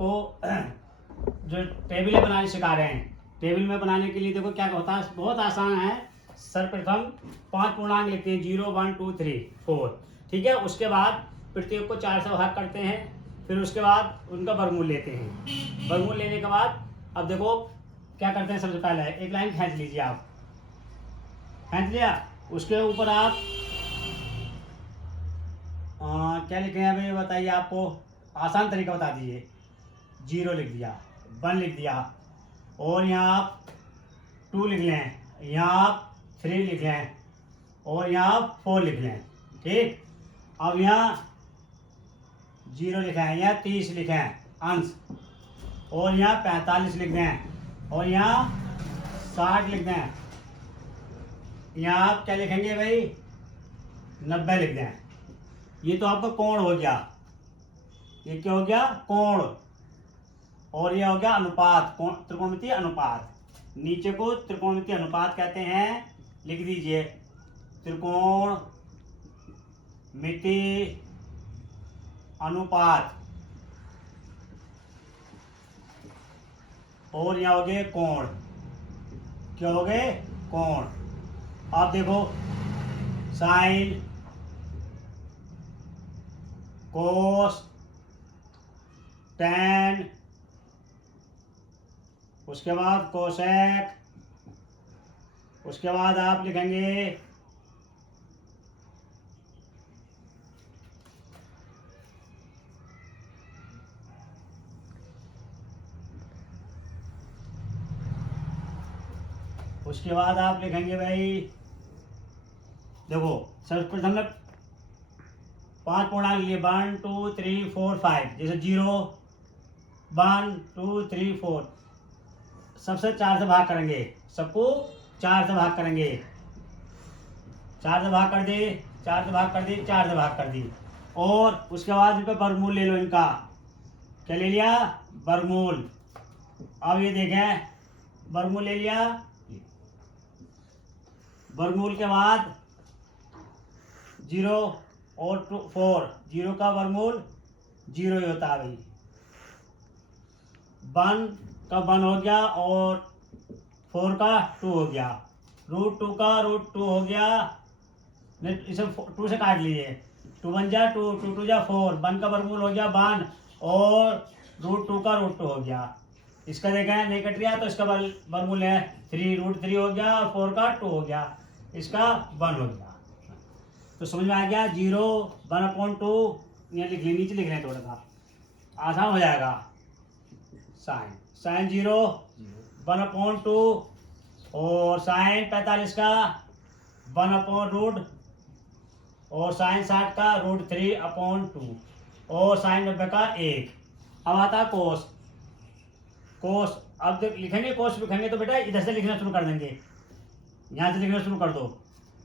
आपको जो टेबलें बनाने सिखा रहे हैं। टेबल में बनाने के लिए देखो क्या होता है, बहुत आसान है। सर्वप्रथम 5 पूर्णांक लिखते हैं, 0 1 2 3 4, ठीक है। उसके बाद प्रत्येक को 4 से भाग करते हैं, फिर उसके बाद उनका वर्गमूल लेते हैं। वर्गमूल लेने के बाद अब देखो क्या करते हैं। सबसे पहले एक लाइन खींच लीजिए, आप खींच लिया, उसके ऊपर आप क्या लिखें अभी बताइए, आपको आसान तरीका बता दीजिए। 0 लिख दिया, 1 लिख दिया, और यहाँ आप 2 लिख लें, यहाँ आप 3 लिख लें, और यहाँ आप 4 लिख लें, ठीक। अब यहाँ 0 लिखें, यहाँ 30 लिखें अंश, और यहाँ 45 लिख दें, और यहाँ 60 लिख दें। यहाँ आप क्या लिखेंगे भाई, 90 लिख दें। ये तो आपका कोण हो गया, ये क्या हो गया, कोण। और ये हो गया अनुपात, त्रिकोणमितीय अनुपात। नीचे को त्रिकोणमितीय अनुपात कहते हैं, लिख दीजिए त्रिकोणमितीय अनुपात। और यहाँ हो गए कोण, क्या हो गए, कोण। आप देखो साइन, कोस, टैन, उसके बाद कोसेक, उसके बाद आप लिखेंगे उसके बाद आप लिखेंगे भाई, देखो सर्वप्रथम में 5 पूर्णांक लिए 1 2 3 4 5, जैसे 0 1 2 3 4, सबसे 4 से भाग करेंगे, सबको 4 से भाग करेंगे। 4 से भाग कर दी, 4 से भाग कर दी, 4 से भाग कर दी, और उसके बाद इन पर वर्गमूल ले लो इनका। क्या ले लिया, वर्गमूल। अब ये देखें, वर्गमूल ले लिया, वर्गमूल के बाद 0 और 4, 0 का वर्गमूल 0 ही होता है भाई। 1 का 1 हो गया, और 4 का 2 हो गया, √2 का √2 हो गया। इसे 2 से काट लीजिए, 2 1 जा 2, 2 2 जा 4, 1 का वर्गमूल हो गया 1, और √2 का √2 हो गया। इसका देखें नहीं कट रहा, तो इसका वर्गमूल है 3, √3 हो गया, और 4 का 2 हो गया, इसका 1 हो गया। तो समझ में आ गया। 0 1/2, यहाँ लिख लें, नीचे लिख लें, थोड़ा सा आसान हो जाएगा। साइन 0 1/2, और साइन 45 का 1/√, और साइन 60 का √3/2, और साइन 90 का 1। अब आता कोस। कोस अब जब लिखेंगे, कोस लिखेंगे तो बेटा इधर से लिखना शुरू कर देंगे, यहाँ से लिखना शुरू कर दो।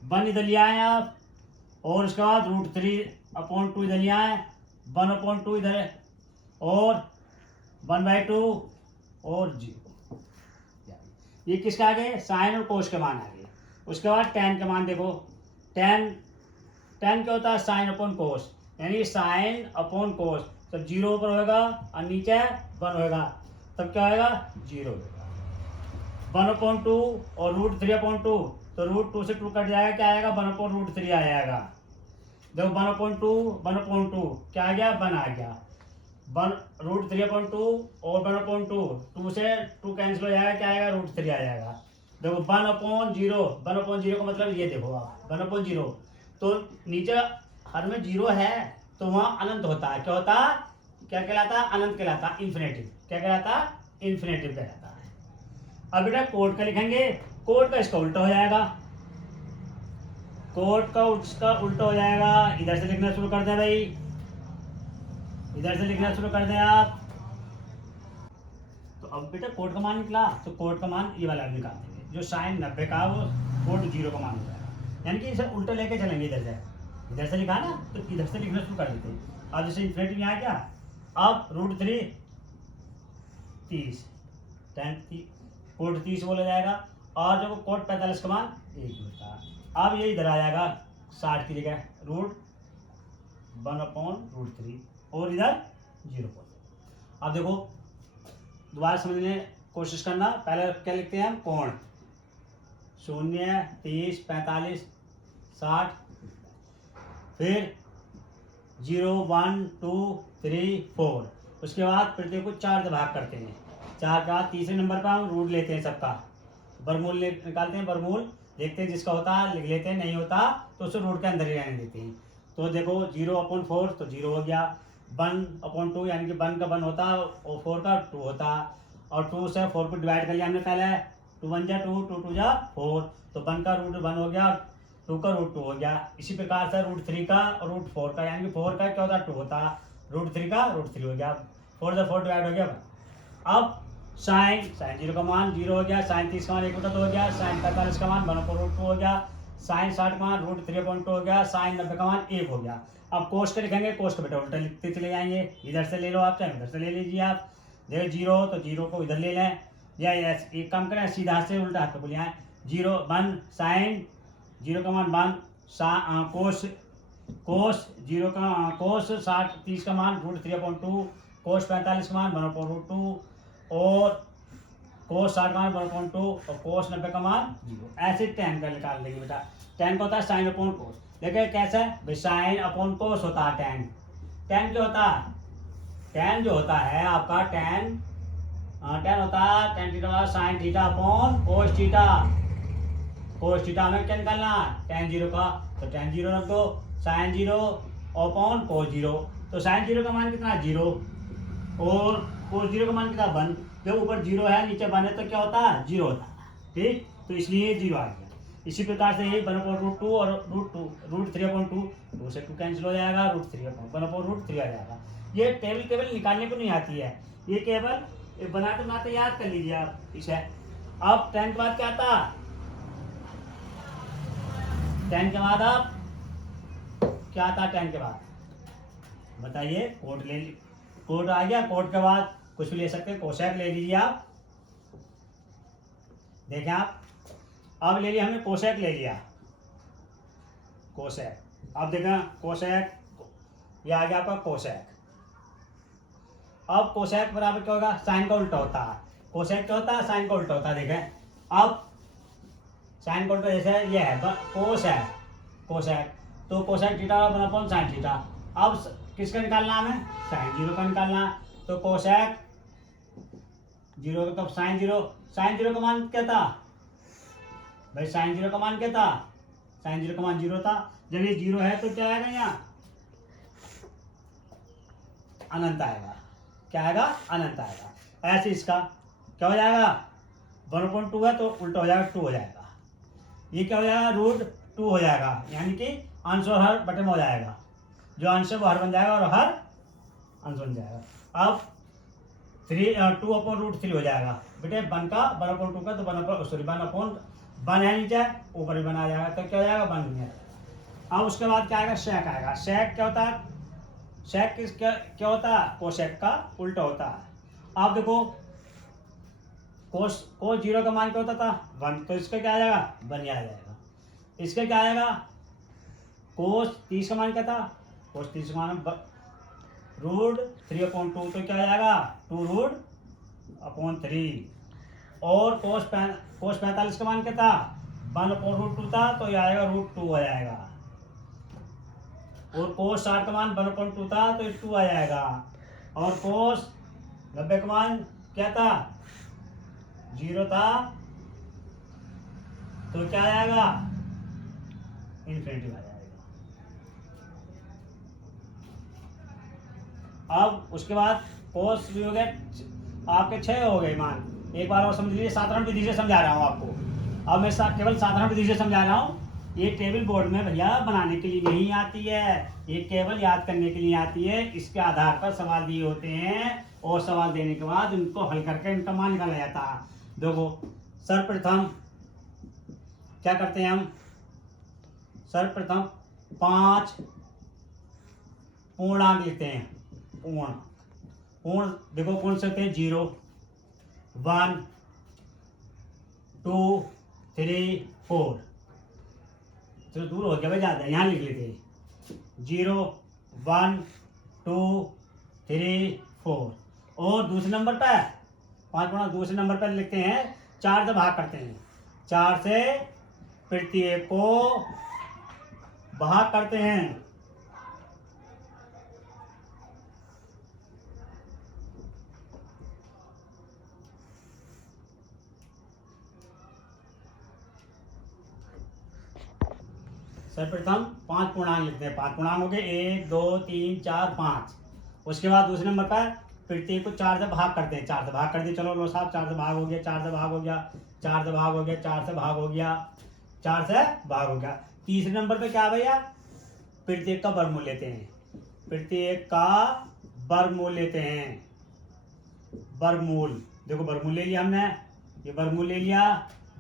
1 इधर लिया है आप, और उसके बाद √3/2 इधर लिया है, 1/2 इधर है, और 1/2, और 0। ये किसका आ गए, साइन और कोस के मान आ गए। उसके बाद टैन के मान देखो। टैन क्या होता है, साइन अपॉन कोस, यानी साइन अपॉन कोस। तब 0 ऊपर होगा और नीचे 1 होगा, तब क्या होगा, 0 होगा। 1/2 और √3/2, तो √2 से 2 कट जाएगा, क्या आएगा, 1/√3 आ जाएगा। देखो 1/2 क्या आ गया, 1 आ गया। 1√3/2 और 1/2, 2 से 2 कैंसिल हो जाएगा, क्या आएगा, √3 आ जाएगा। देखो 1/0 का मतलब ये देखो आप 1/0, तो नीचे हर में 0 है, तो वहाँ अनंत होता है। क्या होता है, क्या कहलाता है, अनंत कहलाता है, इन्फिनेटिव। क्या कहलाता है, इन्फिनेटिव कहलाता है। अब बेटा कोड का लिखेंगे, कोड का इसका उल्टा हो जाएगा, कोड का उसका उल्टा हो जाएगा। इधर से लिखना शुरू कर दें भाई, इधर से लिखना शुरू कर दें आप। तो अब बेटा कोड का मान निकला, तो कोड का मान ये वाला निकाल देंगे, जो साइन 90 का वो कोड 0 का मान हो जाएगा। यानी कि इसे उल्टा लेके चलेंगे, इधर से लिखा ना, तो इधर से लिखना शुरू कर देते हैं। अब जैसे इन्फिनेटिव यहाँ क्या, अब √3 30, कोड 30 बोला जाएगा, और जो कोड 45 का मान 1 होता है। अब ये इधर आ जाएगा 60 की जगह √1/√3, और इधर 0 बोल। अब देखो दोबारा समझने की कोशिश करना। पहले क्या लिखते हैं हम, कोण 0, 30, 45, 60, फिर 0, 1, 2, 3, 4। उसके बाद प्रत्येक को 4 से भाग करते हैं। 4 के बाद तीसरे नंबर पर हम रूट लेते हैं सबका, वर्गमूल निकालते हैं, वर्गमूल देखते हैं, जिसका होता है लिख लेते हैं, नहीं होता तो उसे रूट के अंदर ही रहने देते हैं। तो देखो 0/4 तो 0 हो गया, 1/2 यानी कि 1 का 1 होता और 4 का 2 होता, और 2 से 4 को डिवाइड कर लिया हमने पहले, 2 1 जा 2, 2 2 जा 4, तो 1 का रूट 1 हो गया, 2 का रूट 2 हो गया। इसी प्रकार से √3 का और √4 का, यानी कि 4 का क्या होता 2 होता, √3 का √3 हो गया, 4 से 4 डिवाइड हो गया। अब साइन 0 का मान 0 हो गया, साइन 30 का मान 1/2 हो गया, साइन 45 का मान 1/√2 हो गया, साइन 60 का मान √3/2 हो गया, साइन 90 का मान 1 हो गया। अब कोस के लिखेंगे, कोस को बेटा उल्टा लिखते चले जाएंगे, इधर से ले लो आप, चाहे उधर से ले लीजिए आप। देखो 0 तो 0 को इधर ले लें, या एक काम करें सीधा हाथ से उल्टा हाथ पे बोलिए 0 1 साइन 0 का मान 1, कोस कोस 0 का कोस 30 का मान √3/2, कोस 45 का मान 1/√2, और कोस 60 का मान 1/2, और कोस 90 का मान 0। ऐसे tan का निकाल लेंगे बेटा। tan का होता है साइन अपॉन कोस। देखिए कैसे भाई, साइन अपॉन कोस होता है tan। tan क्या होता है, tan जो होता है आपका tan होता है tan theta sine theta upon cos theta. Cos theta में क्या निकालना, tan 0 का, तो tan 0 रख दो, साइन 0 अपॉन कोस 0। तो साइन 0 का मान कितना 0, और कोस 0 का मान कितना 1। जब ऊपर 0 है नीचे 1 है तो क्या होता है 0 होता है, ठीक, तो इसलिए 0 आ गया। इसी प्रकार से ये 1/√2 और √3/2, 2 से 2 कैंसिल हो जाएगा, √3/1/√3 आ जाएगा। ये टेबल केवल निकालने को नहीं आती है, ये केवल बनाते बनाते याद कर लीजिए आप इसे। अब 10 के बाद क्या आता, 10 के बाद आप क्या आता, 10 के बाद बताइए, कोट ले, कोट आ गया, कोट के बाद कुछ भी ले सकते हैं, कोसेक ले लीजिए आप। देखें आप, अब ले लिया हमने कोसेक ले लिया, कोसेक। अब देखें कोसेक, ये आ गया आपका कोसेक। अब कोसेक बराबर क्या होगा, साइन का उल्टा होता है। कोसेक क्या होता है, साइन का उल्टा होता है। देखें अब साइन का उल्टा, जैसे ये है कोस है, कोसेक, तो cosec theta one sine theta. अब किसका निकालना हमें, साइन 0 का निकालना, तो कोसेक 0 तो साइन 0, साइन 0 का मान क्या था भाई, साइन 0 का मान क्या था, साइन 0 का मान 0 था। जब ये 0 है तो क्या आएगा, यहाँ अनंत आएगा। क्या आएगा, अनंत आएगा। ऐसे इसका क्या हो जाएगा, 1/2 है तो उल्टा हो जाएगा 2 हो जाएगा। ये क्या हो जाएगा, √2 हो जाएगा, यानी कि अंश और हर बटे में हो जाएगा, जो अंश है वो हर बन जाएगा और हर अंश बन जाएगा। अब 2/√3 हो जाएगा बेटे, 1 का 1/2 का, तो 1 है नीचे, ऊपर भी 1 आ जाएगा, तो क्या हो जाएगा 1 बन जाएगा। अब उसके बाद क्या आएगा, शेक आएगा। शेक क्या होता है, शेक क्या होता है, कोसेक का उल्टा होता है। आप देखो कोस 0 का मान क्या होता था 1, तो इसका क्या आ जाएगा 1 ही आ जाएगा। इसका क्या आएगा, कोस 30 का मान क्या था, कोस 30 का मान √3/2, तो क्या आ जाएगा 2√3। और कोस 45 का मान क्या था 1/√2 था, तो ये आएगा √2 आ जाएगा। और कोस 60 का मान 1/2 था, तो 2 आ जाएगा। और कोस 90 का मान क्या था 0 था, तो क्या आ जाएगा इन्फिनिटी आ जाएगा। अब उसके बाद कोस भी हो गए आपके 6 हो गए मान। एक बार और समझ लीजिए, साधारण विधि से समझा रहा हूँ आपको। अब मैं केवल साधारण विधि से समझा रहा हूँ, ये टेबल बोर्ड में भैया बनाने के लिए नहीं आती है, ये केवल याद करने के लिए आती है। इसके आधार पर सवाल दिए होते हैं, और सवाल देने के बाद उनको हल करके इनका मान निकाला जाता है। देखो सर्वप्रथम क्या करते हैं हम, सर्वप्रथम 5 पूर्णांक लिखते हैं। पूर्ण देखो कौन से होते हैं, 0 1 2 3 4। चलो दूर हो गया भाई ज्यादा, यहाँ लिख लेते हैं 0 1 2 3 4। और दूसरे नंबर पर 5 गुणा दूसरे नंबर पर लिखते हैं 4 से भाग करते हैं, 4 से प्रत्येक को भाग करते हैं। सर्वप्रथम 5 पूर्णांक लिखते हैं, 5 पूर्णांक हो गए 1 2 3 4 5। उसके बाद दूसरे नंबर पर प्रत्येक को 4 से भाग करते हैं, 4 से भाग कर दिए, चलो लो साहब 4 से भाग हो गया, 4 से भाग हो गया, 4 से भाग हो गया, 4 से भाग हो गया, 4 से भाग हो गया। तीसरे नंबर पे क्या भैया, प्रत्येक का वर्गमूल लेते हैं, प्रत्येक का वर्गमूल लेते हैं, वर्गमूल। देखो वर्गमूल ले लिया हमने, ये वर्गमूल ले लिया,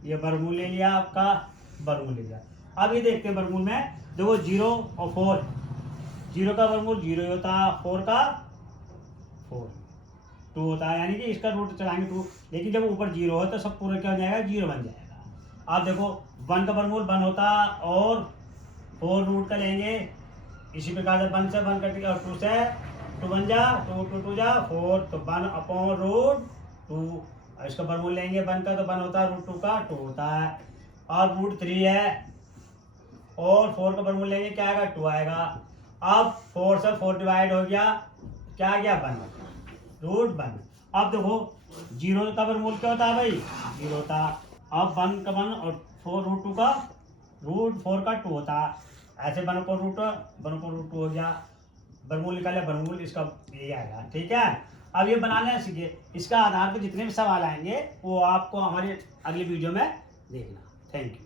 ये वर्गमूल ले लिया, आपका वर्गमूल ले लिया। अब ये देखते हैं वर्गमूल में, देखो 0 और 4, 0 का वर्गमूल 0 होता है, 4 का 4, 2 होता है, यानी कि इसका रूट चलाएंगे 2, लेकिन जब ऊपर 0 हो तो सब पूरा क्या हो जाएगा, 0 बन जाएगा। अब देखो 1 का वर्गमूल 1 होता और 4 रूट का लेंगे, इसी प्रकार से 1 से 1 कट गया और 2 से 2 बन जा, 2 2 जा 4, तो 1 अपॉन रूट 2। इसका वर्गमूल लेंगे 1 का, तो 1 होता है, रूट 2 का 2 होता है। अब रूट 3 है और 4 का वर्गमूल लेंगे, क्या आएगा, 2 आएगा। अब 4 से 4 डिवाइड हो गया, क्या आ गया, 1, रूट 1। अब देखो 0 का वर्गमूल क्या होता है भाई, 0 होता। अब 1 का 1 और 4 रूट 2 का रूट 4 का 2 होता, ऐसे 1 पर रूट 2 हो गया, वर्गमूल निकाले, वर्गमूल इसका यही आएगा। ठीक है, अब ये बनाना सीखिए, इसका आधार पर जितने भी सवाल आएंगे वो आपको हमारे अगली वीडियो में देखना। Thank you.